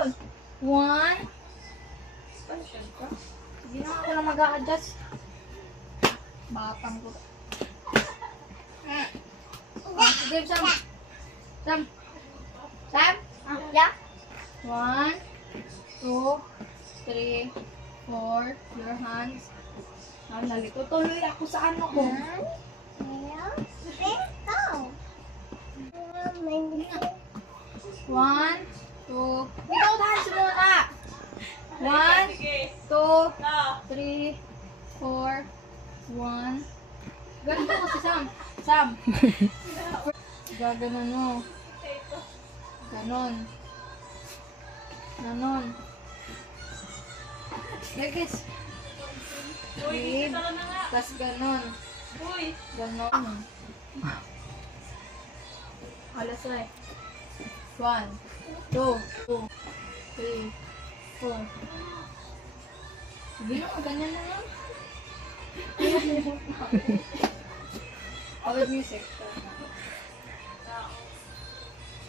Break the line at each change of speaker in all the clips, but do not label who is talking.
yun. One. Sige na ako na mag-a-adjust. Batang ko. Ah, Sige, Sam. Sam. Sam?
Yeah.
One, two, three, four. Your hands. Ah, nalito. Tuloy ako sa ano ko.
Yeah. Go.
One, two. Ikaw hands muna. One, two, three, four, one. Ganito ko si Sam. Sam. Gaganon mo. Ganon. Ganon. This. Breathe. Tapos ganon. Ganon. Alas eh. One, two, two, three, four. Sige na, ganyan na lang. Awit music.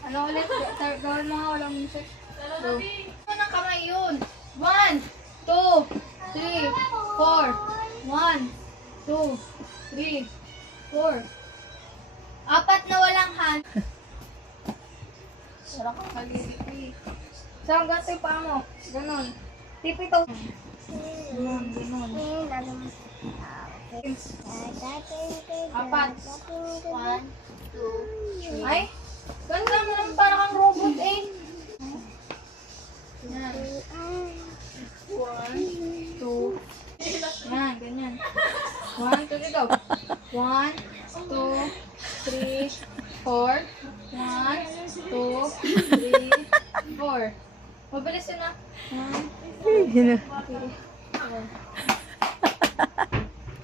Ano ulit? Gawin mo nga walang music. Go. Ano ng kamay yun? One, two, three, four. One, two, three, four. Apat na walang hand. Sarap kang kalilipi. Saan gato yung paa mo? Ganon. Tipi to. Ganon, ganon. Apat. One, two, three. Ay, ganda mo naman para kang robot eh. Yan. One, two. Yan, ganyan. One, two, go. One, two, three, four. One, two, three, four. Mabilis yun ah. Three, four.